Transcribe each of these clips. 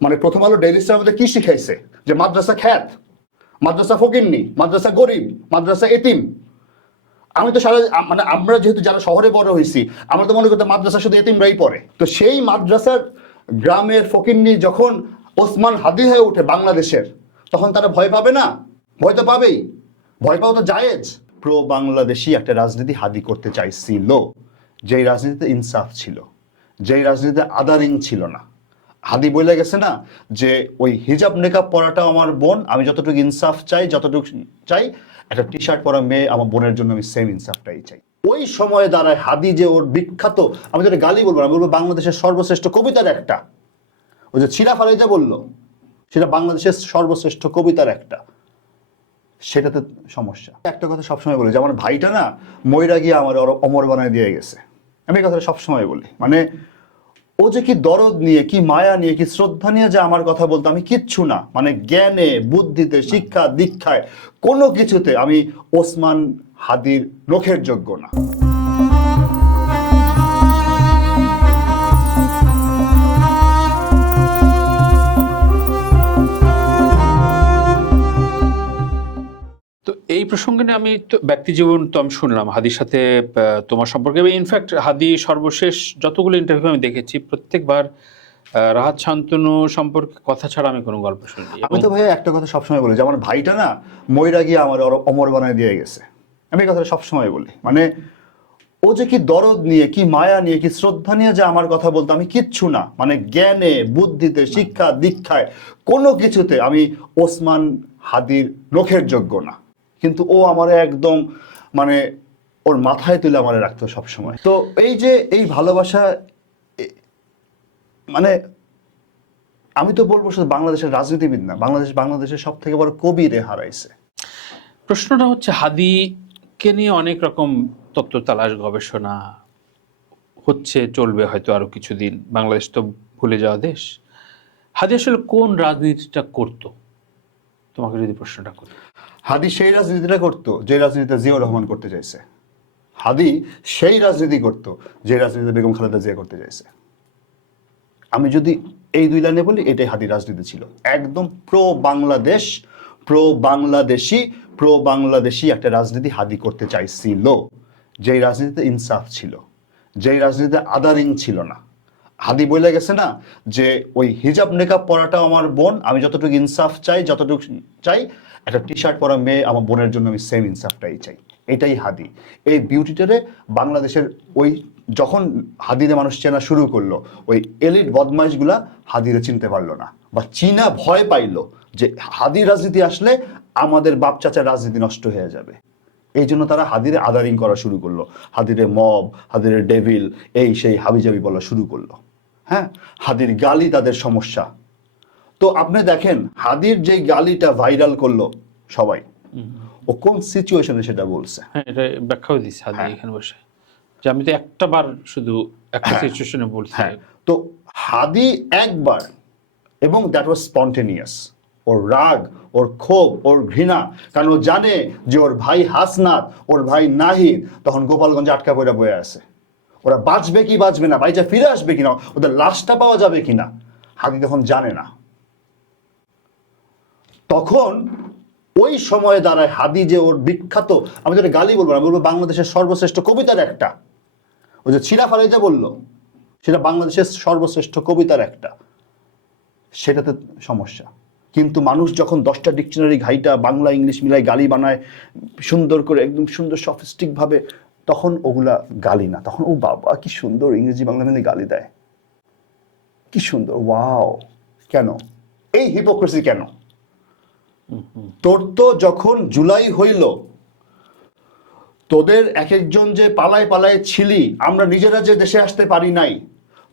মানে প্রথম আলো ডেইলি স্টার আমাদের কি শিখাইছে যে মাদ্রাসা খ্যাত, মাদ্রাসা ফকিন্নি, মাদ্রাসা গরিব, মাদ্রাসা এতিম। আমি তো সারা মানে আমরা যেহেতু যারা শহরে বড় হয়েছি, আমরা তো মনে করতাম মাদ্রাসা শুধু এতিমরাই পড়ে। তো সেই মাদ্রাসার গ্রামের ফকিন্নি যখন ওসমান হাদি হয়ে ওঠে বাংলাদেশের, তখন তারা ভয় পাবে না? ভয় তো পাবেই, ভয় পাওয়া তো জায়েজ। প্রো বাংলাদেশি একটা রাজনীতি হাদি করতে চাইছিল, যেই রাজনীতিতে ইনসাফ ছিল, যেই রাজনীতিতে আদারিং ছিল না। হাদি বলে গেছে না যে ওই হিজাব নেকাব পরাটাও আমার বোন, আমি যতটুকু ইনসাফ চাই, যতটুকু চাই একটা টি শার্ট পরা মেয়ে আমার বোনের জন্য আমি সেম ইনসাফটাই চাই। ওই সময়ে দাঁড়ায় হাদি যে ওর বিখ্যাত, আমি যেটা গালি বলবো না, বলবো বাংলাদেশের সর্বশ্রেষ্ঠ কবিতার একটা, ওই যে ছিরা ফারাইজা বললো সেটা বাংলাদেশের সর্বশ্রেষ্ঠ কবিতার একটা, সেটাতে সমস্যা। একটা কথা সবসময় বলি যে আমার ভাইটা না ময়রা গিয়ে আমার অমর বানায় দিয়ে গেছে। আমি এই কথাটা সবসময় বলি, মানে ও যে কি দরদ নিয়ে, কি মায়া নিয়ে, কি শ্রদ্ধা নিয়ে যে আমার কথা বলতো, আমি কিচ্ছু না, মানে জ্ঞানে, বুদ্ধিতে, শিক্ষা দীক্ষায়, কোনো কিছুতে আমি ওসমান হাদির নখের যোগ্য না। তো এই প্রসঙ্গে নিয়ে আমি তো ব্যক্তি জীবন তো আমি শুনলাম হাদির সাথে তোমার সম্পর্কে, ইনফ্যাক্ট হাদি সর্বশেষ যতগুলো ইন্টারভিউ আমি দেখেছি প্রত্যেকবার রাহাত শান্তনু সম্পর্কে কথা ছাড়া আমি কোনো গল্প শুনিনি। আমি তো ভাই একটা কথা সবসময় বলি যে আমার ভাইটা না ময়রা গিয়ে আমার অমর বানায় দিয়ে গেছে। আমি এই কথাটা সবসময় বলি, মানে ও যে কি দরদ নিয়ে, কি মায়া নিয়ে, কি শ্রদ্ধা নিয়ে যে আমার কথা বলতো, আমি কিচ্ছু না, মানে জ্ঞানে, বুদ্ধিতে, শিক্ষা দীক্ষায়, কোনো কিছুতে আমি ওসমান হাদির নখের যোগ্য না। কিন্তু ও আমার একদম মানে ওর মাথায় তুলে আমার রাখতো সবসময়। তো এই যে এই ভালোবাসা, মানে আমি তো বলবো শুধু বাংলাদেশের রাজনীতিবিদ না, বাংলাদেশের সব থেকে বড় কবিরে হারাইছে। প্রশ্নটা হচ্ছে হাদিকে নিয়ে অনেক রকম তত্ত্ব তালাশ গবেষণা হচ্ছে, চলবে হয়তো আরো কিছুদিন। বাংলাদেশ তো ভুলে যাওয়া দেশ। হাদি আসলে কোন রাজনীতিটা করতো, তোমাকে যদি প্রশ্নটা করি? হাদি সেই রাজনীতিটা করতো যে রাজনীতিটা জিয়াউর রহমান করতে চাইছে। হাদি সেই রাজনীতি করতো যে রাজনীতি বেগম খালেদা জিয়া করতে চাইছে। আমি যদি এই দুই লাইনে বলি, এটাই হাদির রাজনীতি ছিল। একদম প্রো বাংলাদেশ, প্রো বাংলাদেশি একটা রাজনীতি হাদি করতে চাইছিল, যেই রাজনীতিতে ইনসাফ ছিল, যেই রাজনীতিতে আদারিং ছিল না। হাদি বলে গেছে না যে ওই হিজাব নেকাব পরাটাও আমার বোন, আমি যতটুকু ইনসাফ চাই, যতটুকু চাই একটা টি শার্ট পরা মেয়ে আমার বোনের জন্য আমি সেম ইনসাফটাই চাই। এটাই হাদি। এই বিউটিটারে বাংলাদেশের ওই যখন হাদিরে মানুষ চেনা শুরু করলো, ওই এলিট বদমাইশগুলা হাদিরে চিনতে পারলো না, বা চীনা ভয় পাইলো যে হাদির রাজনীতি আসলে আমাদের বাপ চাচার রাজনীতি নষ্ট হয়ে যাবে। এই জন্য তারা হাদিরে আদারিং করা শুরু করলো, হাদিরে মব, হাদিরে ডেভিল, এই সেই হাবিজাবি বলা শুরু করলো। হ্যাঁ, হাদির গালি তাদের সমস্যা। তো আপনি দেখেন হাদির যে গালিটা ভাইরাল করলো সবাই, ও কোন সিচুয়েশনে সেটা বলছে। হ্যাঁ, এটা ব্যাখ্যাও দিচ্ছে হাদি এখানে বসে, যে আমি তো একটা বার শুধু একটা সিচুয়েশনে বলছি। তো হাদি একবার, এবং দ্যাট ওয়াজ স্পন্টেনিয়াস। ওর রাগ, ওর ক্ষোভ, ওর ঘৃণা, কারণ ও জানে যে ওর ভাই হাসনাত, ওর ভাই নাহিদ তখন গোপালগঞ্জে আটকা পড়ে বয়ে আছে। ওরা বাঁচবে কি বাঁচবে না, ভাইটা ফিরে আসবে কিনা, ওদের লাশটা পাওয়া যাবে কিনা, হাদি তখন জানে না। তখন ওই সময়ে দাঁড়ায় হাদি যে ওর বিখ্যাত, আমি যেটা গালি বলবো না, বলবো বাংলাদেশের সর্বশ্রেষ্ঠ কবিতার একটা, ওই যে ছিরা ফারাইজা বললো সেটা বাংলাদেশের সর্বশ্রেষ্ঠ কবিতার একটা, সেটাতে সমস্যা। কিন্তু মানুষ যখন 10টা ডিকশনারি ঘাইটা বাংলা ইংলিশ মিলাই গালি বানায় সুন্দর করে, একদম সুন্দর সফিস্টিক ভাবে, তখন ওগুলা গালি না, তখন ও বাবা কি সুন্দর ইংরেজি বাংলা মিলে গালি দেয়, কি সুন্দর, ওয়াও। কেন এই হিপোক্রেসি কেন? তোর তো যখন জুলাই হইল, তোদের এক একজন যে পালায় পালায় ছিলি, আমরা নিজেরা যে দেশে আসতে পারি নাই,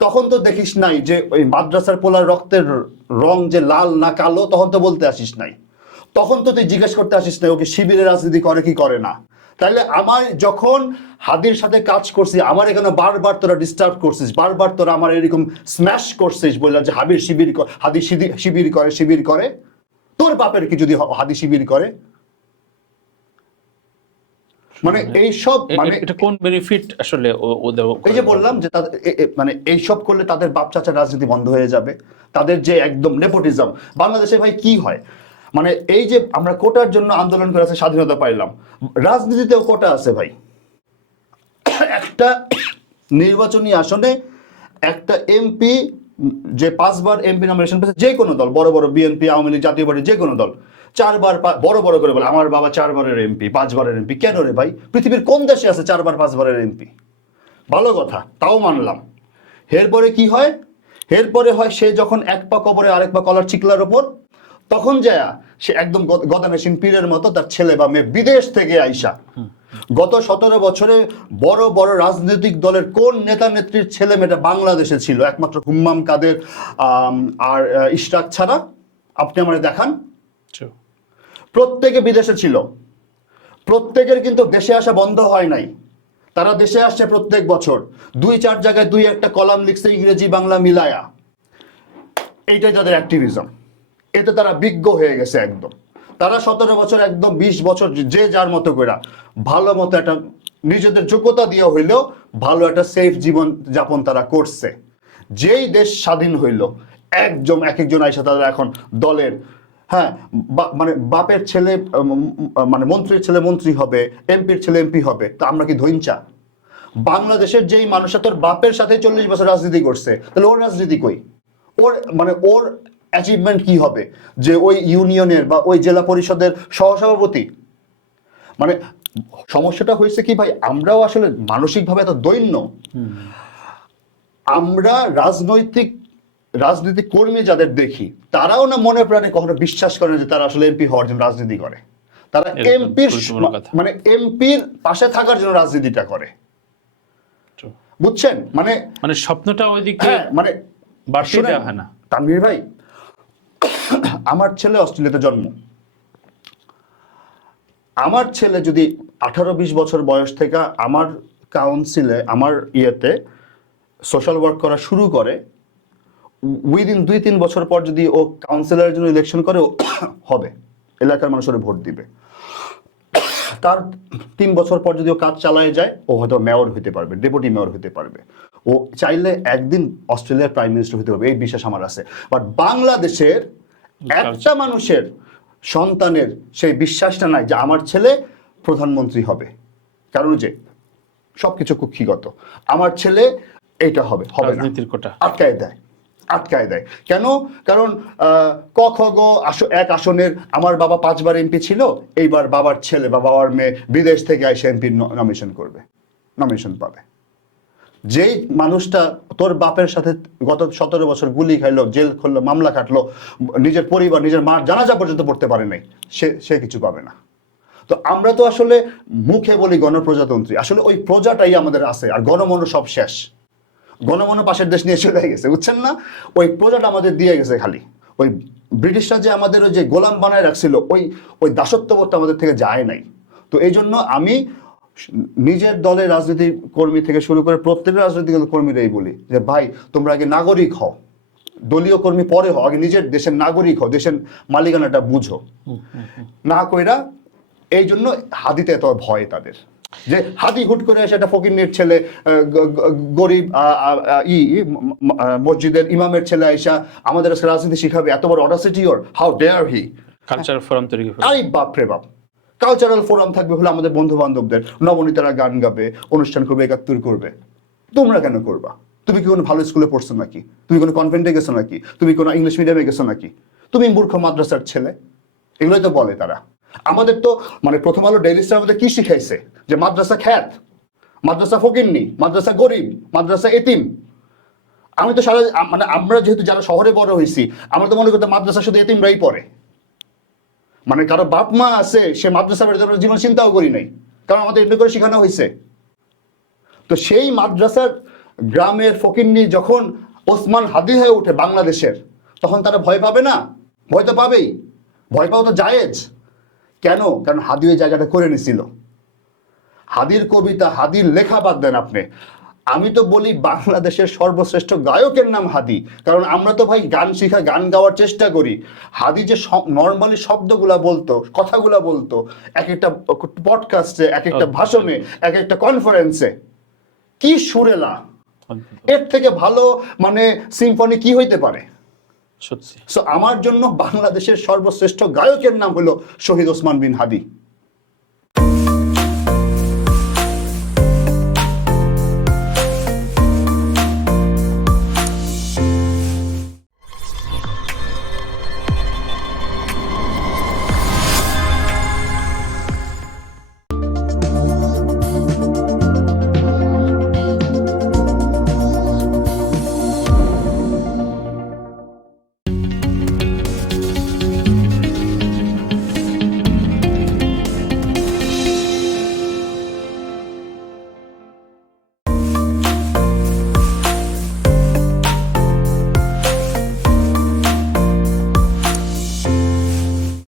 তখন তো দেখিস নাই যে ওই মাদ্রাসার পোলার রক্তের রং যে লাল না কালো, তখন তো বলতে আসিস নাই, তখন তো তুই জিজ্ঞেস করতে আসিস নাই ওকে শিবিরের রাজনীতি করে কি করে না। তাইলে আমার যখন হাদির সাথে কাজ করছি, আমার এখানে বারবার তোরা ডিস্টার্ব করছিস, বারবার তোরা আমার এরকম স্ম্যাশ করছিস, বললাম যে হাবির শিবির, হাদি শিবির করে, তোর বাপের কি যদি হাদি শিবির করে? মানে এইসব মানে এটা কোন বেনিফিট আসলে ওদের এই যে বললাম যে তাদের মানে এইসব করলে তাদের বাপ চাচার রাজনীতি বন্ধ হয়ে যাবে, তাদের যে একদম নেপোটিজম। বাংলাদেশে ভাই কি হয়, মানে এই যে আমরা কোটার জন্য আন্দোলন করে আছে, স্বাধীনতা পাইলাম, রাজনীতিতেও কোটা আছে ভাই। একটা নির্বাচনী আসনে একটা এমপি যে 5 বার এমপি নমিনেশন পেয়েছে, যে কোনো দল, বড় বড় বিএনপি, আওয়ামী লীগ, জাতীয় পার্টি, যে কোনো দল, 4 বার বড় বড় করে বলে আমার বাবা 4 বারের এমপি, 5 বারের এমপি। কেন রে ভাই, পৃথিবীর কোন দেশে আছে 4 বার 5 বারের এমপি? ভালো কথা, তাও মানলাম। এরপরে কি হয়, এরপরে হয় সে যখন এক পা কবরে আরেক পা কলার চিকলার ওপর, তখন যায় সে একদম গদা মেশিন পীরের মতো তার ছেলে বা মেয়ে বিদেশ থেকে আইসা গত 17 বছরে বড় বড় রাজনৈতিক দলের কোন নেতা নেত্রীর ছেলে মেয়েটা বাংলাদেশে ছিল? একমাত্র হুম্মাম কাদের আর ইশরাক ছাড়া আপনি আমাদের দেখান। প্রত্যেকে বিদেশে ছিল, প্রত্যেকের কিন্তু দেশে আসা বন্ধ হয় নাই। তারা দেশে আসছে প্রত্যেক বছর, 2-4 জায়গায় 2-1টা কলাম লিখছে ইংরেজি বাংলা মিলায়া। এইটাই তাদের অ্যাক্টিভিজম, এতে তারা বিজ্ঞ হয়ে গেছে একদম। তারা 17 বছর একদম 20 বছর যে যার মতো করে ভালো মতো একটা নিজেদের যোগ্যতা দিয়ে হইলেও ভালো একটা সেফ জীবন যাপন তারা করছে। যেই দেশ স্বাধীন হইল একজন এক একজন আইসা তারা এখন দলের, হ্যাঁ মানে বাপের ছেলে মানে মন্ত্রীর ছেলে মন্ত্রী হবে, এমপির ছেলে এমপি হবে। তো আমরা কি ধৈঞ্চা? বাংলাদেশের যেই মানুষটা তোর বাপের সাথে 40 বছর রাজনীতি করছে, তাহলে ওর রাজনীতি কই? ওর মানে ওর অ্যাচিভমেন্ট কি হবে যে ওই ইউনিয়নের বা ওই জেলা পরিষদের সহসভাপতি? মানে সমস্যাটা হয়েছে কি ভাই, আমরাও আসলে মানসিকভাবে এত দৈন্য। আমরা রাজনৈতিক কর্মী যাদের দেখি, তারাও না মনে প্রাণে কখনো বিশ্বাস করে যে তারা আসলে এমপি হওয়ার জন্য রাজনীতি করে। তারা এমপির মানে এমপির পাশে থাকার জন্য রাজনীতিটা করে, বুঝছেন? মানে মানে স্বপ্নটা ওইদিকে মানে বাড়তে দেওয়া হয় না। তানভীর ভাই, আমার ছেলে অস্ট্রেলিয়াতে জন্ম, আমার ছেলে যদি 18-20 বছর বয়স থেকে আমার কাউন্সিলে আমার ইয়েতে সোশ্যাল ওয়ার্ক করা শুরু করে, উইদিন 2-3 বছর পর যদি ও কাউন্সিলরের জন্য ইলেকশন করে, হবে, এলাকার মানুষের ভোট দিবে। তার 3 বছর পর যদি ও কাজ চালায় যায়, ও হয়তো মেয়র হতে পারবে, ডেপুটি মেয়র হতে পারবে, ও চাইলে একদিন অস্ট্রেলিয়ার প্রাইম মিনিস্টার হতে পারবে, এই বিশ্বাস আমার আছে। বাট বাংলাদেশের একটা মানুষের সন্তানের সেই বিশ্বাসটা নাই যে আমার ছেলে প্রধানমন্ত্রী হবে। কারণ যে সবকিছু কুক্ষিগত, আমার ছেলে এইটা হবে না, আটকায় দেয়। কেন? কারণ ক খ গ এক আসনের আমার বাবা 5 বার এমপি ছিল, এইবার বাবার ছেলে বা বাবার মেয়ে বিদেশ থেকে এসে এমপি নমিনেশন পাবে। যেই মানুষটা তোর বাপের সাথে গত 17 বছর গুলি খাইলো, জেল খুললো, মামলা কাটলো, নিজের পরিবার নিজের মার জানাজা পর্যন্ত পড়তে পারে নাই, সে কিছু পাবে না। তো আমরা তো আসলে মুখে বলি গণপ্রজাতন্ত্রী, আসলে ওই প্রজাটাই আমাদের আছে, আর গণমন সব শেষ। গণমন পাশের দেশ নিয়ে চলে গেছে, বুঝছেন না? ওই প্রজাটা আমাদের দিয়ে গেছে খালি। ওই ব্রিটিশরা যে আমাদের ওই যে গোলাম বানায় রাখছিল, ওই দাসত্ববোধটা আমাদের থেকে যায় নাই। তো এই জন্য আমি নিজের দলের রাজনীতি কর্মী থেকে শুরু করে প্রত্যেকের রাজনৈতিক কর্মীরাই বলি যে ভাই, তোমরা আগে নাগরিক হও, দলীয় কর্মী পরে হও, আগে নিজের দেশের নাগরিক হও, দেশের মালিকানাটা বুঝো না কইরা। এই জন্য হাদিতে এত ভয় তাদের, যে হাদি হুট করে এসে একটা ফকিন্নির ছেলে, গরিব মসজিদের ইমামের ছেলে আইসা আমাদের রাজনীতি শিখাবে, এত বড় অডাসিটি ওর, how dare he. Cultural forum তৈরি করে, আরে বাপ রে বাপ, কালচারাল ফোরাম থাকবে হলে আমাদের বন্ধু বান্ধবদের, নবনীতারা গান গাবে, অনুষ্ঠান করবে, 71 করবে। তোমরা কেন করবা? তুমি কি কোনো ভালো স্কুলে পড়ছো নাকি? তুমি কোনো কনভেন্টে গেছো নাকি? তুমি কোনো ইংলিশ মিডিয়ামে গেছো নাকি? তুমি মূর্খ মাদ্রাসার ছেলে। এগুলোই তো বলে তারা। আমাদের তো মানে প্রথম আলো ডেইলি স্টার আমাদের কি শিখাইছে যে মাদ্রাসা খ্যাত, মাদ্রাসা ফকিন্নি, মাদ্রাসা গরিব, মাদ্রাসা এতিম। আমি তো মানে আমরা যেহেতু যারা শহরে বড় হয়েছি, আমরা তো মনে করতাম মাদ্রাসা শুধু এতিমরাই পড়ে। মানে কারো বাপ মা আছে, সে মাদ্রাসা বেড়ে জীবন চিন্তাও করি নাই, কারণ আমাদের এমনি করে শেখানো হয়েছে। তো সেই মাদ্রাসার গ্রামের ফকিন্নি যখন ওসমান হাদি হয়ে ওঠে বাংলাদেশের, তখন তারা ভয় পাবে না? ভয় তো পাবেই, ভয় পাওয়া তো জায়েজ। কেন? কারণ হাদি ওই জায়গাটা করে নিছিল। হাদির কবিতা, হাদির লেখা বাদ দেন আপনি, আমি তো বলি বাংলাদেশের সর্বশ্রেষ্ঠ গায়কের নাম হাদি, কারণ আমরা তো ভাই গান শিখা গান গাওয়ার চেষ্টা করি। হাদি যে নর্মালি শব্দগুলা বলতো, কথাগুলা বলতো, এক একটা পডকাস্টে, এক একটা ভাষণে, এক একটা কনফারেন্সে, কি সুরেলা, এর থেকে ভালো মানে সিম্ফনি কি হইতে পারে? সত্যি। সো আমার জন্য বাংলাদেশের সর্বশ্রেষ্ঠ গায়কের নাম হলো শহীদ ওসমান বিন হাদি।